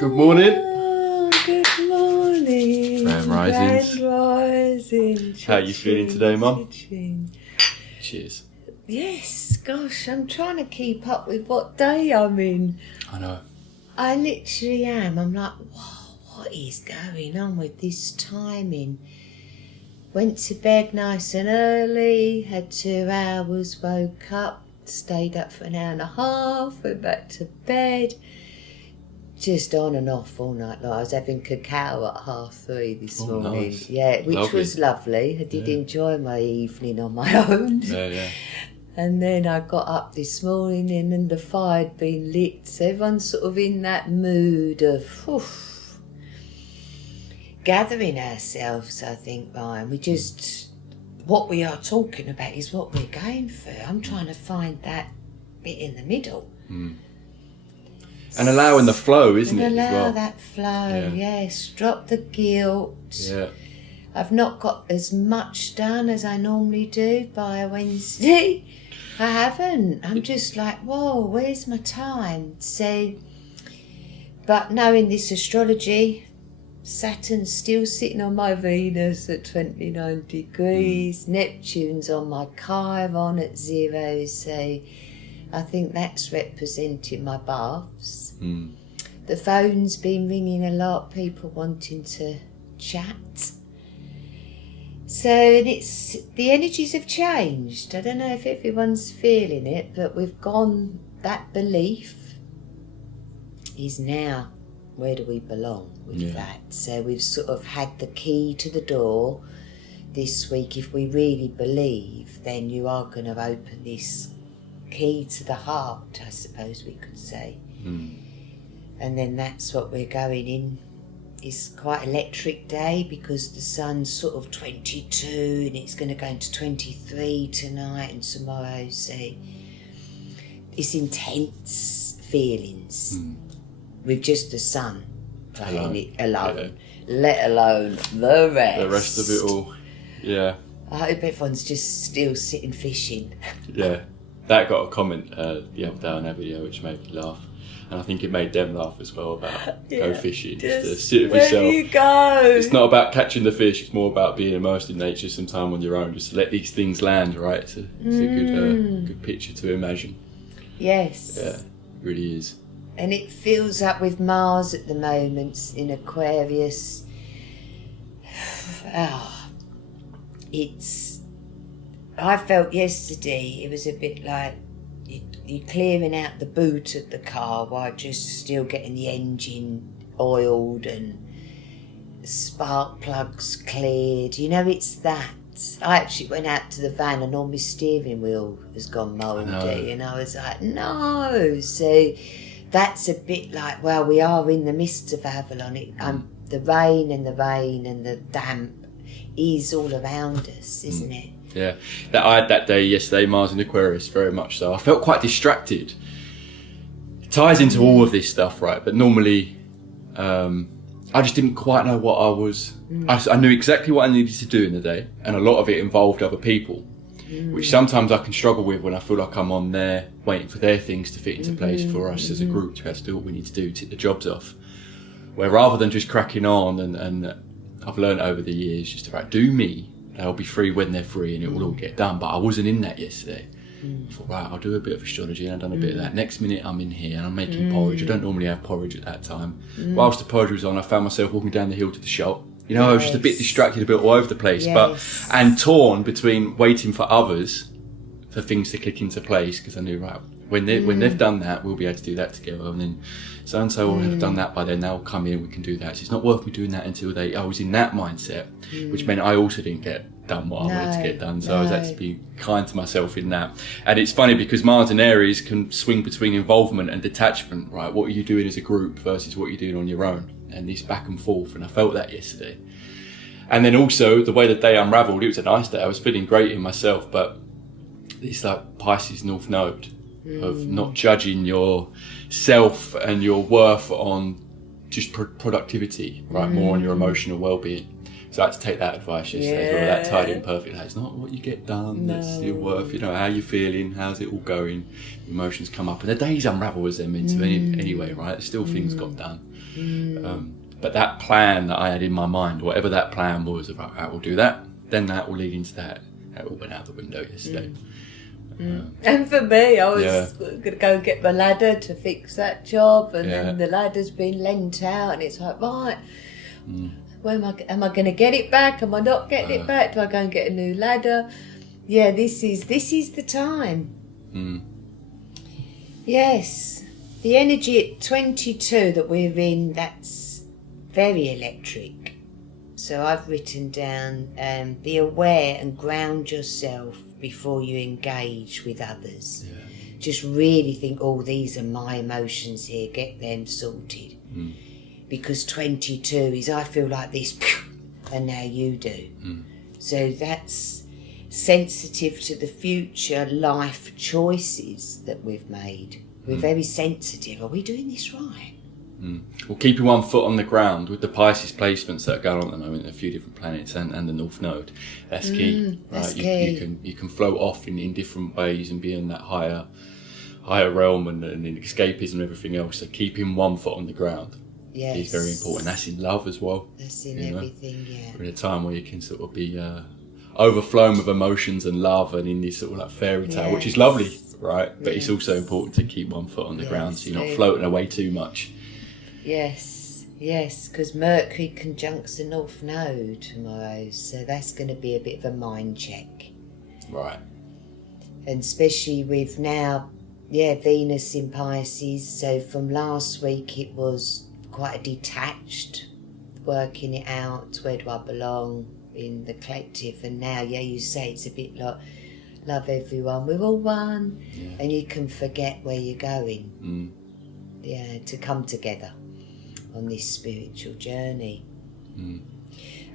Good morning. Good morning. Grand risings. Grand rising. How are you feeling today, Mum? Cheers. Yes, gosh, I'm trying to keep up with what day I'm in. I know. I literally am. I'm like, whoa, what is going on with this timing? Went to bed nice and early, had 2 hours, woke up, stayed up for an hour and a half, went back to bed. Just on and off all night long. I was having cacao at 3:30 this morning. Nice. Yeah, which Lovely. was lovely. I did enjoy my evening on my own. Yeah. And then I got up this morning and the fire had been lit. So everyone's sort of in that mood of gathering ourselves, I think, Ryan. What we are talking about is what we're going for. I'm trying to find that bit in the middle. Mm. And allowing the flow, isn't it, as Allow well? that flow, yes. Drop the guilt. Yeah. I've not got as much done as I normally do by Wednesday. I haven't. I'm just like, whoa, where's my time? So, but knowing this astrology, Saturn's still sitting on my Venus at 29 degrees. Neptune's on my Chiron at 0. So I think that's representing my baths. Mm. The phone's been ringing a lot, people wanting to chat. So the energies have changed. I don't know if everyone's feeling it, but we've gone, that belief is now, where do we belong with that? So we've sort of had the key to the door this week. If we really believe, then you are going to open this key to the heart, I suppose we could say. Mm. And then that's what we're going in. It's quite electric day because the sun's sort of 22 and it's going to go into 23 tonight and tomorrow. So it's intense feelings with just the sun playing it alone, let alone the rest. The rest of it all. Yeah. I hope everyone's just still sitting fishing. Yeah. That got a comment the other day on our video which made me laugh. And I think it made them laugh as well about go fishing. Just to sit with yourself. Where you go? It's not about catching the fish, it's more about being immersed in nature some time on your own. Just let these things land, right? It's a good picture to imagine. Yes. Yeah, it really is. And it fills up with Mars at the moment in Aquarius. I felt yesterday it was a bit like you're clearing out the boot of the car while just still getting the engine oiled and spark plugs cleared. You know, it's that. I actually went out to the van and all my steering wheel has gone mouldy and I was like, no. So that's a bit like, well, we are in the midst of Avalon. The rain and the damp is all around us, isn't it? Yeah, I had that day yesterday, Mars in Aquarius, very much so. I felt quite distracted. It ties into all of this stuff, right? But normally, I just didn't quite know what I was. I knew exactly what I needed to do in the day, and a lot of it involved other people, which sometimes I can struggle with when I feel like I'm on there waiting for their things to fit into place for us as a group to be able to do what we need to do, tick the jobs off. Where rather than just cracking on, and I've learned over the years just to do me. They'll be free when they're free and it will all get done. But I wasn't in that yesterday. I thought, right, I'll do a bit of astrology and I've done a bit of that. Next minute I'm in here and I'm making porridge. I don't normally have porridge at that time. Whilst the porridge was on, I found myself walking down the hill to the shop. You know, I was just a bit distracted, a bit all over the place, and torn between waiting for others for things to click into place, because I knew, right, when they've done that, we'll be able to do that together. And then so-and-so will have done that by then, they'll come in, we can do that. So it's not worth me doing that until I was in that mindset, which meant I also didn't get done what I wanted to get done. So I was actually being kind to myself in that. And it's funny because Mars in Aries can swing between involvement and detachment, right? What are you doing as a group versus what you're doing on your own? And this back and forth, and I felt that yesterday. And then also the way the day unravelled, it was a nice day. I was feeling great in myself, but it's like Pisces North Node of not judging yourself and your worth on just productivity, right? More on your emotional well-being. So I had to take that advice yesterday as well. That tied in perfectly. It's not what you get done that's your worth. How you're feeling, how's it all going. Emotions come up, and the days unravel as they're meant to anyway, right? Still things got done. But that plan that I had in my mind, whatever that plan was, about I will do that, then that will lead into that. That all went out the window yesterday. And for me, I was going to go and get my ladder to fix that job, and then the ladder's been lent out, and it's like, right, where am I going to get it back? Am I not getting it back? Do I go and get a new ladder? Yeah, this is the time. Yes, the energy at 22 that we're in, that's very electric. So I've written down, be aware and ground yourself before you engage with others. Just really think, these are my emotions here, get them sorted. Because 22 is, I feel like this, and now you do. So that's sensitive to the future life choices that we've made. We're very sensitive. Are we doing this right? Well, keeping one foot on the ground with the Pisces placements that are going on at the moment, a few different planets and the North Node, that's key. That's right? key. You can float off in different ways and be in that higher realm and in escapism and everything else. So keeping one foot on the ground is very important. That's in love as well. That's in everything, We're in a time where you can sort of be overflowing with emotions and love and in this sort of like fairy tale, which is lovely, right? But it's also important to keep one foot on the ground so you're not floating away too much. Yes, because Mercury conjuncts the North Node tomorrow, so that's going to be a bit of a mind check. Right. And especially with now, Venus in Pisces, so from last week it was quite a detached, working it out, where do I belong in the collective, and now, you say it's a bit like, love everyone, we're all one, and you can forget where you're going. To come together on this spiritual journey.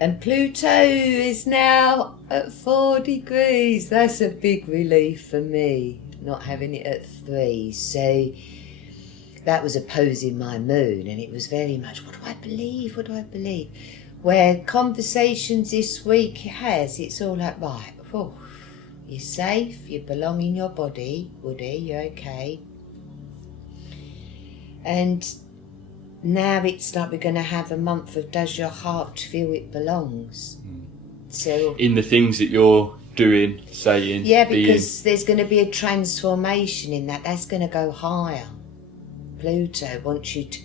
And Pluto is now at 4 degrees. That's a big relief for me, not having it at 3. So that was opposing my moon, and it was very much, what do I believe? Where conversations this week it's all like, right, you're safe, you belong in your body, Woody, you're okay. And now it's like we're going to have a month of does your heart feel it belongs? So in the things that you're doing, saying, because there's going to be a transformation in that. That's going to go higher. Pluto wants you to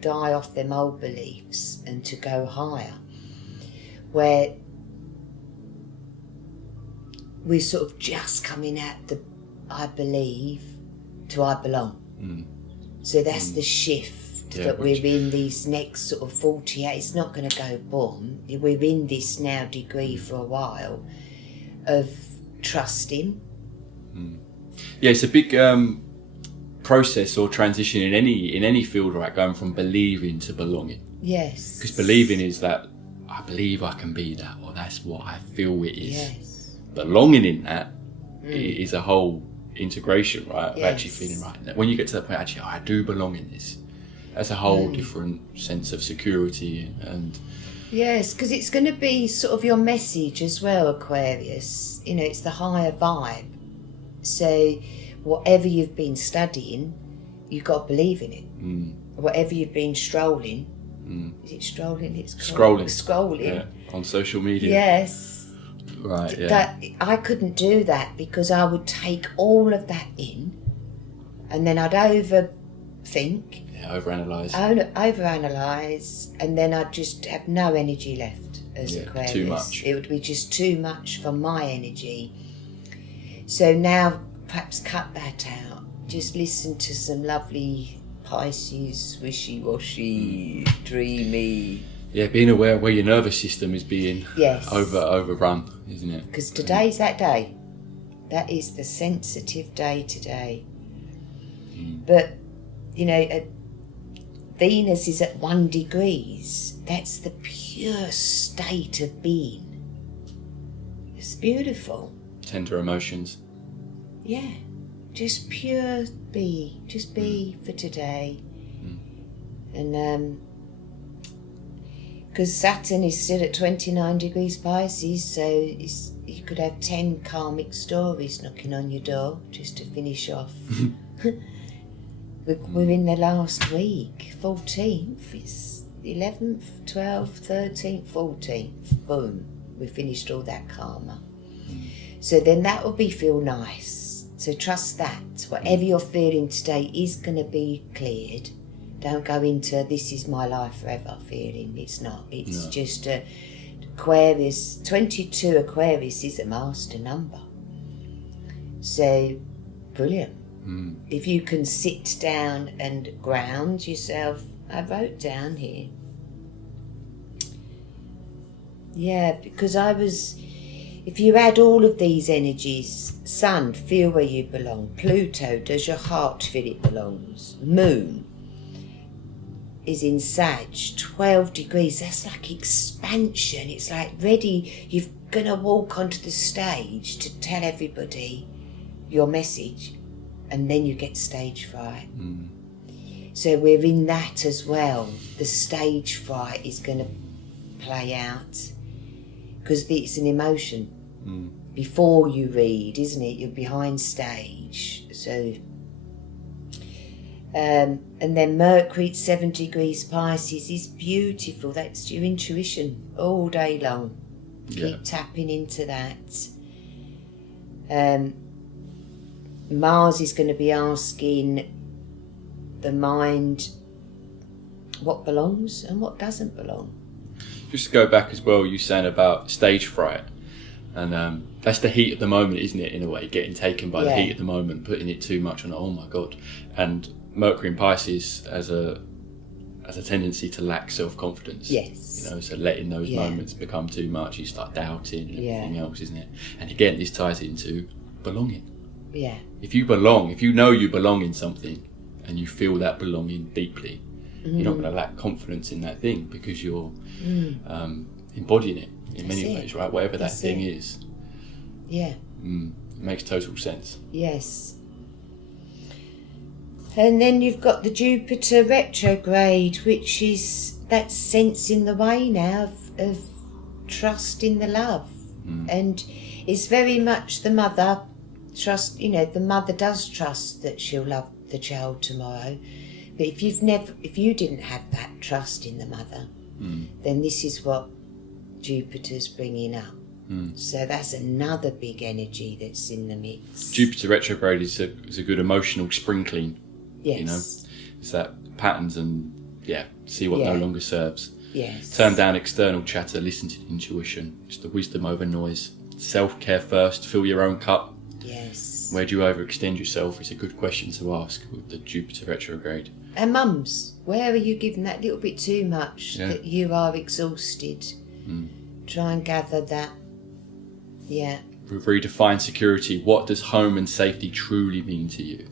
die off them old beliefs and to go higher, where we're sort of just coming out the I believe to I belong. So that's the shift that we're in these next sort of 48. It's not going to go boom. We're in this now degree for a while of trusting. It's a big process or transition in any field, right? Going from believing to belonging. Yes. Because believing is that I believe I can be that, or that's what I feel it is. Yes. Belonging in that is a whole integration, right? Of actually feeling right. When you get to that point, actually, I do belong in this. That's a whole different sense of security and. Yes, because it's going to be sort of your message as well, Aquarius. It's the higher vibe. So whatever you've been studying, you've got to believe in it. Whatever you've been strolling, is it strolling? It's scrolling on social media. Yes. Right. Yeah. That I couldn't do that because I would take all of that in, and then I'd overthink. Overanalyze, and then I'd just have no energy left as Aquarius. Too much. It would be just too much for my energy. So now perhaps cut that out. Just listen to some lovely Pisces, wishy-washy, dreamy. Yeah, being aware where your nervous system is being overrun, isn't it? Because today's that day. That is the sensitive day today. But, Venus is at 1 degrees. That's the pure state of being. It's beautiful. Tender emotions. Yeah. Just pure be. Just be for today. And Because Saturn is still at 29 degrees Pisces, so you could have 10 karmic stories knocking on your door just to finish off. We're in the last week, 14th, it's 11th, 12th, 13th, 14th, boom, we finished all that karma. So then that will feel nice. So trust that. Whatever you're feeling today is going to be cleared. Don't go into this is my life forever feeling. It's not. It's just a Aquarius. 22 Aquarius is a master number. So brilliant. If you can sit down and ground yourself. I wrote down here. Yeah, because if you add all of these energies, Sun, feel where you belong. Pluto, does your heart feel it belongs? Moon is in Sag, 12 degrees. That's like expansion. It's like ready. You're going to walk onto the stage to tell everybody your message, and then you get stage fright. So we're in that as well. The stage fright is going to play out because it's an emotion. Before you read, isn't it? You're behind stage. So, and then Mercury at 7 degrees Pisces is beautiful. That's your intuition all day long. Keep tapping into that. Mars is going to be asking the mind what belongs and what doesn't belong. Just to go back as well, you saying about stage fright. And that's the heat of the moment, isn't it, in a way? Getting taken by the heat of the moment, putting it too much on, oh my God. And Mercury in Pisces has a tendency to lack self-confidence. Yes. You know, so letting those moments become too much, you start doubting and everything else, isn't it? And again, this ties into belonging. Yeah. If you belong, if you know you belong in something and you feel that belonging deeply, you're not going to lack confidence in that thing because you're embodying it in many ways, right? Whatever that thing is. Yeah. It makes total sense. Yes. And then you've got the Jupiter retrograde, which is that sense in the way now of trust in the love. And it's very much the mother trust, the mother does trust that she'll love the child tomorrow. But if you didn't have that trust in the mother, then this is what Jupiter's bringing up. So that's another big energy that's in the mix. Jupiter retrograde is a good emotional spring clean. Yes. You know, it's that patterns and see what no longer serves. Yes. Turn down external chatter, listen to intuition. It's the wisdom over noise. Self-care first, fill your own cup. Yes. Where do you overextend yourself? It's a good question to ask with the Jupiter retrograde. And mums, where are you giving that little bit too much that you are exhausted? Try and gather that. Yeah. We've redefined security. What does home and safety truly mean to you?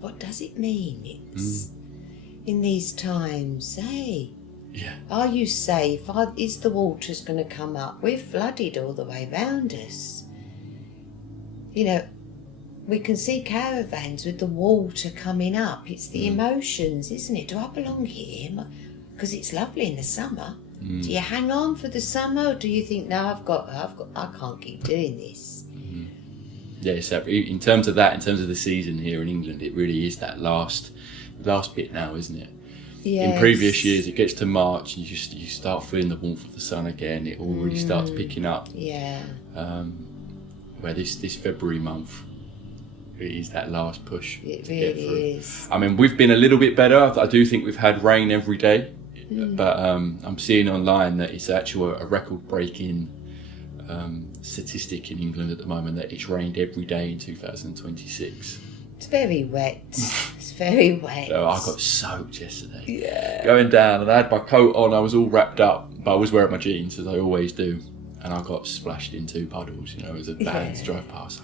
What does it mean? It's in these times, hey? Yeah. Are you safe? Is the waters going to come up? We're flooded all the way round us. We can see caravans with the water coming up. It's the emotions, isn't it? Do I belong here? Because it's lovely in the summer. Do you hang on for the summer, or do you think, no, I can't keep doing this? Yeah, so in terms of the season here in England, it really is that last bit now, isn't it? Yes. In previous years, it gets to March and you start feeling the warmth of the sun again. It all really starts picking up. Yeah. Where this February month, it is that last push. It to get through. really is. I mean, we've been a little bit better. I do think we've had rain every day, but I'm seeing online that it's actually a record-breaking statistic in England at the moment that it's rained every day in 2026. It's very wet. It's very wet. So I got soaked yesterday. Yeah. Going down, and I had my coat on. I was all wrapped up, but I was wearing my jeans as I always do, and I got splashed in 2 puddles. As a van drove past,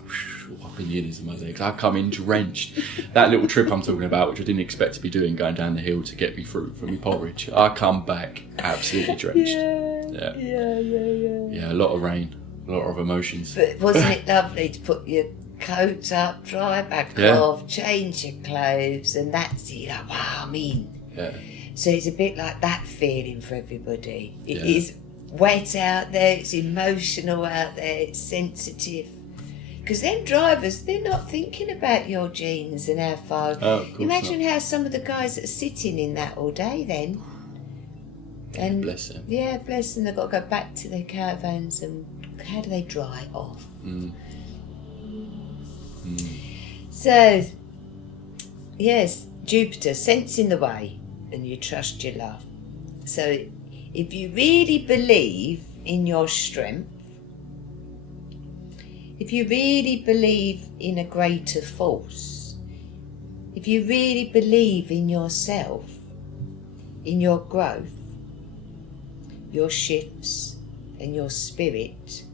up in the inners of my legs. I come in drenched. That little trip I'm talking about, which I didn't expect to be doing, going down the hill to get me fruit from my porridge. I come back absolutely drenched. Yeah. A lot of rain. A lot of emotions. But wasn't it lovely to put your coat up, dry back off, change your clothes, and that's it. Like, wow, I'm in. Yeah. So it's a bit like that feeling for everybody. It Yeah. is wet out there, it's emotional out there, it's sensitive. Because them drivers, they're not thinking about your genes and how far. Oh, of course Imagine not. how some of the guys that are sitting in that all day then. And Bless them. yeah, bless them. They've got to go back to their caravans, and how do they dry off? So, yes, Jupiter, sensing the way, and you trust your love. So, if you really believe in your strength, if you really believe in a greater force, if you really believe in yourself, in your growth, your shifts and your spirit,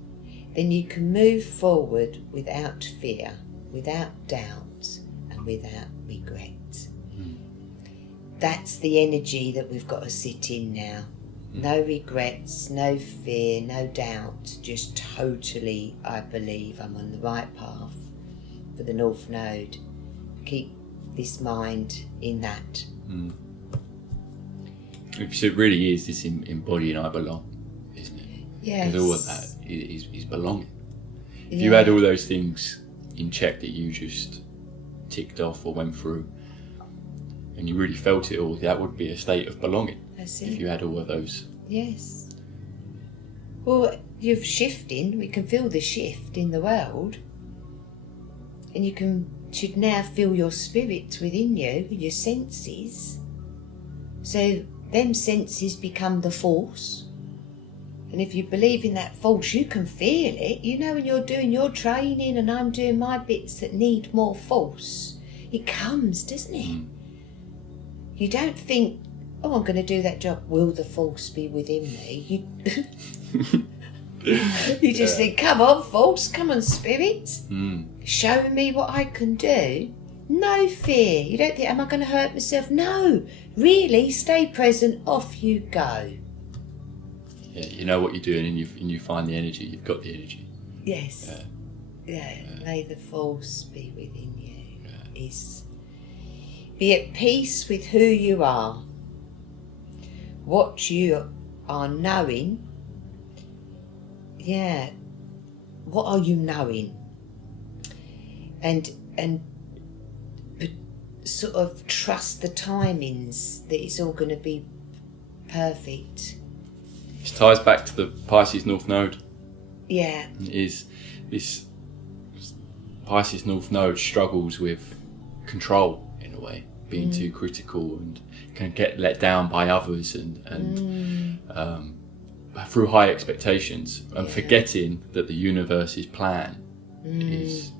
then you can move forward without fear, without doubt and without regret. That's the energy that we've got to sit in now. No regrets, no fear, no doubt, just totally, I believe I'm on the right path for the North Node. Keep this mind in that. So it really is this embody and I belong, isn't it? Yes. Because all of that is belonging. If you had all those things in check that you just ticked off or went through, and you really felt it all, that would be a state of belonging. That's it. If you had all of those. Yes. Well, you're shifting. We can feel the shift in the world. And you should now feel your spirit within you, your senses. So them senses become the force. And if you believe in that force, you can feel it. You know, when you're doing your training and I'm doing my bits that need more force, it comes, doesn't it? You don't think, oh, I'm going to do that job. Will the force be within me? You just think, come on, force, come on, spirit. Show me what I can do. No fear. You don't think, am I going to hurt myself? No. Really, stay present. Off you go. Yeah, you know what you're doing and you find the energy. You've got the energy. Yes. Yeah. May the force be within you. Be at peace with who you are. What you are knowing. Yeah. What are you knowing? And sort of trust the timings that it's all going to be perfect. This ties back to the Pisces North Node. Yeah. Is this Pisces North Node struggles with control in a way, being too critical and can get let down by others and through high expectations and forgetting that the universe's plan is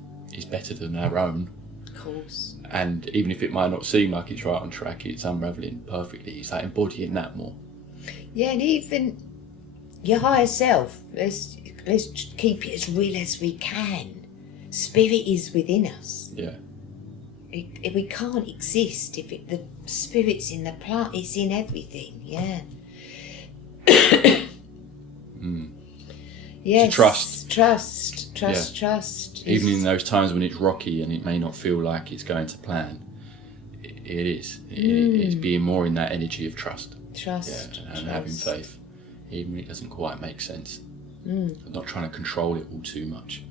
better than our own. Of course. And even if it might not seem like it's right on track, it's unravelling perfectly. It's like embodying that more. Yeah, and even your higher self, let's keep it as real as we can. Spirit is within us. Yeah. We can't exist if the spirit's in the plant. It's in everything. Yeah. Yes. To Trust. Even in those times when it's rocky and it may not feel like it's going to plan, it is. It's being more in that energy of trust. And having faith, even when it doesn't quite make sense. Not trying to control it all too much.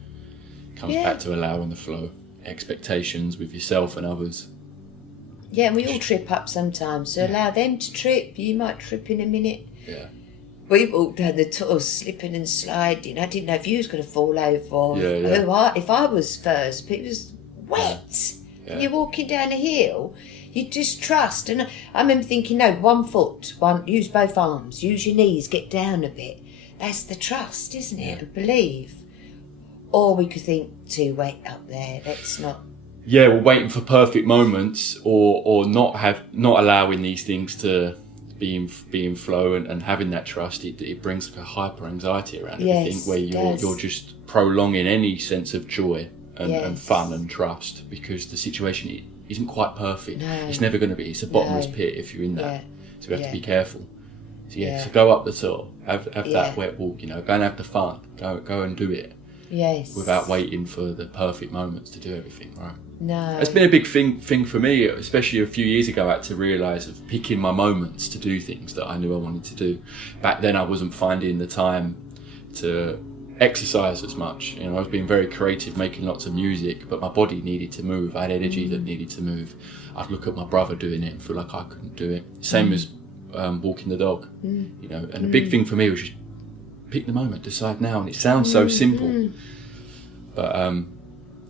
Comes back to allowing the flow. Expectations with yourself and others. Yeah, and we all trip up sometimes, so allow them to trip. You might trip in a minute. Yeah. We walked down the tunnel slipping and sliding. I didn't know if you was going to fall over or if I was first, but it was wet. Yeah. You're walking down a hill, you just trust. And I remember thinking, no, 1 foot, use both arms, use your knees, get down a bit. That's the trust, isn't it? And believe. Or we could think, too wet up there, let's not. Yeah, we're waiting for perfect moments or not allowing these things to be in flow and having that trust. It brings like a hyper anxiety around everything where you're just prolonging any sense of joy and fun and trust because the situation isn't quite perfect. No. It's never going to be. It's a bottomless pit if you're in that. So we have to be careful. So so go up the top, have that wet walk, go and have the fun, go and do it. Yes. without waiting for the perfect moments to do everything, right? No. It's been a big thing for me, especially a few years ago. I had to realise of picking my moments to do things that I knew I wanted to do. Back then I wasn't finding the time to exercise as much. I was being very creative, making lots of music, but my body needed to move. I had energy that needed to move. I'd look at my brother doing it and feel like I couldn't do it. Same as walking the dog, and the big thing for me was just pick the moment, decide now. And it sounds so simple, but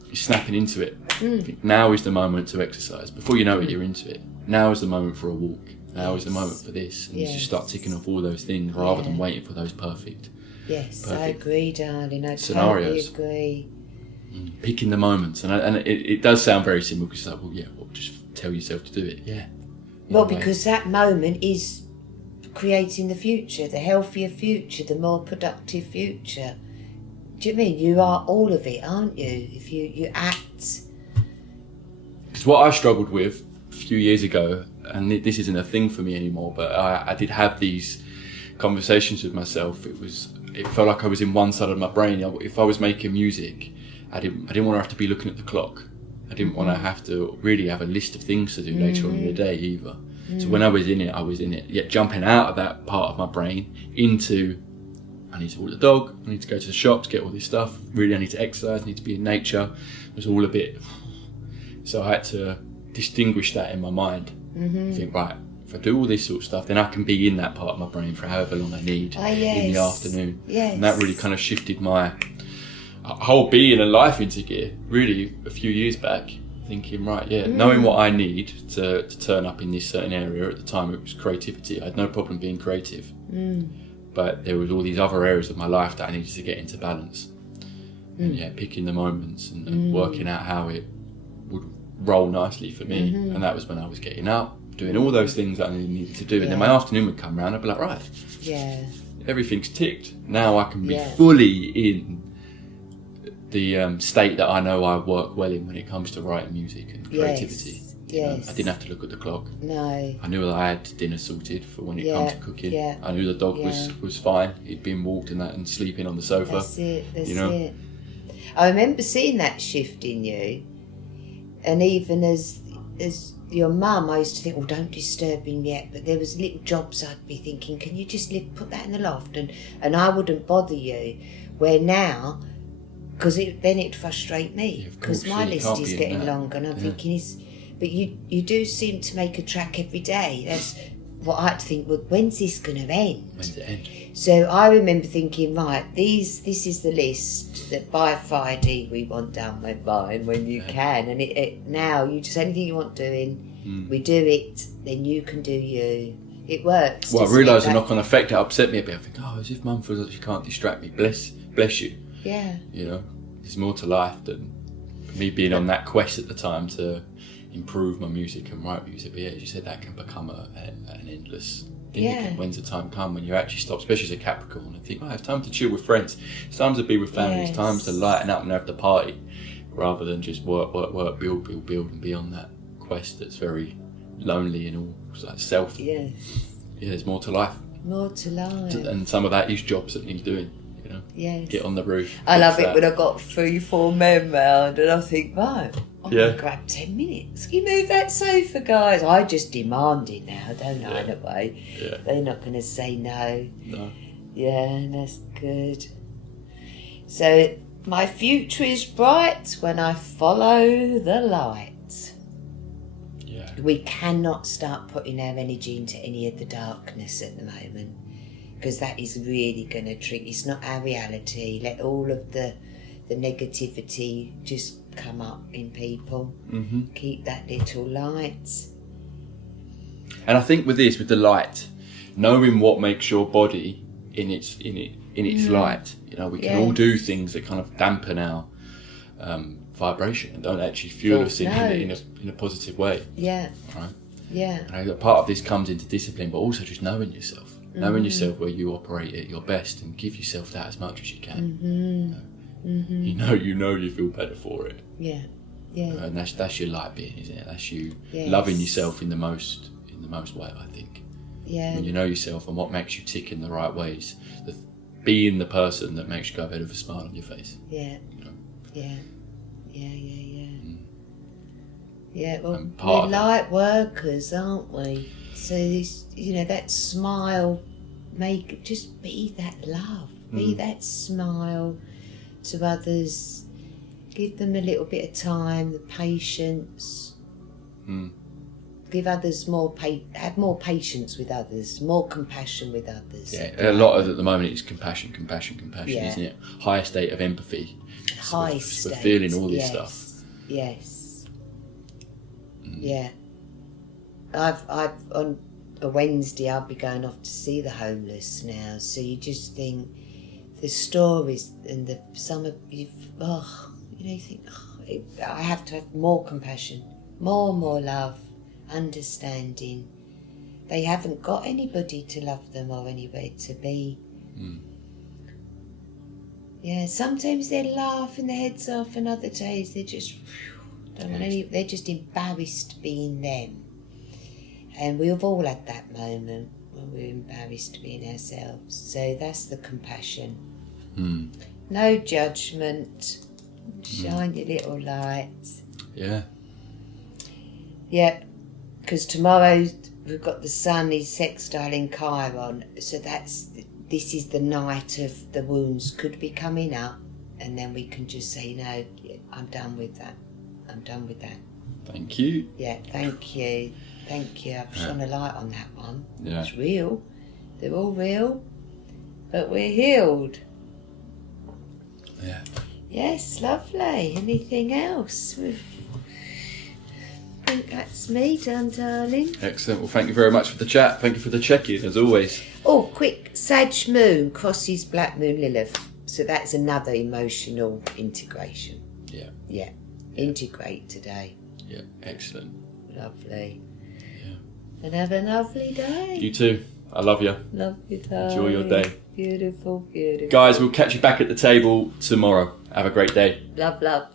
you're snapping into it. I think now is the moment to exercise. Before you know it, you're into it. Now is the moment for a walk. Now is the moment for this. And you just start ticking off all those things rather than waiting for those perfect I agree, darling. I scenarios. totally agree. Picking the moments. And it does sound very simple because it's like, well, yeah, well, just tell yourself to do it. Yeah. Well, because that moment is creating the future, the healthier future, the more productive future. Do you mean you are all of it, aren't you? If you act. Because what I struggled with a few years ago, and this isn't a thing for me anymore, but I did have these conversations with myself. It felt like I was in one side of my brain. If I was making music, I didn't want to have to be looking at the clock. I didn't want to have to really have a list of things to do later on in the day either. So when I was in it, I was in it. Yet jumping out of that part of my brain into, I need to walk the dog, I need to go to the shop to get all this stuff, really I need to exercise, I need to be in nature. It was all a bit, so I had to distinguish that in my mind. Think, right, if I do all this sort of stuff, then I can be in that part of my brain for however long I need in the afternoon. And that really kind of shifted my whole being and life into gear, really, a few years back. Thinking, right, knowing what I need to turn up in this certain area. At the time it was creativity. I had no problem being creative. But there was all these other areas of my life that I needed to get into balance. And picking the moments and working out how it would roll nicely for me. And that was when I was getting up, doing all those things that I needed to do. And then my afternoon would come around, I'd be like, right, everything's ticked. Now I can be fully in the state that I know I work well in when it comes to writing music and creativity. I didn't have to look at the clock. No. I knew that I had dinner sorted for when it comes to cooking. I knew the dog was fine. He'd been walked and that and sleeping on the sofa. That's it. I remember seeing that shift in you, and even as your mum, I used to think, don't disturb him yet. But there was little jobs I'd be thinking, can you just put that in the loft, and I wouldn't bother you. Where now, because then it'd frustrate me, because my list is getting longer, and I'm thinking, but you do seem to make a track every day. That's what I'd think, well, when's this going to end? When's it end? So I remember thinking, right, this is the list that by Friday we want done by, and when you can. And it now, you just, anything you want doing, we do it, then you can do you. It works. Well, I realised the knock-on effect that upset me a bit. I think, as if Mum feels like she can't distract me. Bless you. Yeah. There's more to life than me being on that quest at the time to improve my music and write music. But as you said, that can become an endless thing again. When's the time come when you actually stop, especially as a Capricorn, and think, it's time to chill with friends, it's time to be with family, it's time to lighten up and have the party, rather than just work, build, and be on that quest that's very lonely and all like self. There's more to life. And some of that is jobs that need doing. Get on the roof. I love it when I've got 3-4 men round and I think, right, I'm going to grab 10 minutes. Can you move that sofa, guys? I just demand it now, don't I, in a way? They're not going to say no. Yeah, that's good. So, my future is bright when I follow the light. We cannot start putting our energy into any of the darkness at the moment, because that is really going to trick. It's not our reality. Let all of the negativity just come up in people. Keep that little light. And I think with the light, knowing what makes your body in its light, we can all do things that kind of dampen our vibration and don't actually fuel us in a positive way. Right. And part of this comes into discipline, but also just knowing yourself. Knowing yourself where you operate at your best, and give yourself that as much as you can. You feel better for it. And that's your light being, isn't it? That's you loving yourself in the most way, I think. When you know yourself and what makes you tick in the right ways, being the person that makes you go a bit of a smile on your face. Yeah. You know? Yeah. Yeah, well, And part we're of that- light workers, aren't we? So, this, that smile, just be that love. Be that smile to others. Give them a little bit of time, the patience. Give others have more patience with others, more compassion with others. Yeah, a lot of at the moment it's compassion, Yeah. isn't it? Higher state of empathy. High We're state. feeling all this yes. stuff. Yes. Yeah. I've on a Wednesday I'll be going off to see the homeless now. So you just think the stories and you think I have to have more compassion, more love, understanding. They haven't got anybody to love them or anywhere to be. Yeah, sometimes they're laughing their heads off, and other days they're just they're just embarrassed being them. And we've all had that moment when we're embarrassed being ourselves. So that's the compassion. No judgment. Shine your little light. Yeah. Yeah, because tomorrow we've got the sun is sextile in Chiron, so this is the night of the wounds could be coming up, and then we can just say, no, I'm done with that. I'm done with that. Thank you. Yeah, thank you. I've shone a light on that one. Yeah. It's real. They're all real, but we're healed. Yeah. Yes, lovely. Anything else? I think that's me done, darling. Excellent. Well, thank you very much for the chat. Thank you for the check-in, as always. Oh, quick. Sag Moon crosses Black Moon Lilith. So that's another emotional integration. Yeah. Yeah. Integrate today. Yeah. Excellent. Lovely. Yeah. And have a lovely day. You too. I love you. Love you, darling. Enjoy your day. Beautiful. Guys, we'll catch you back at the table tomorrow. Have a great day. Love.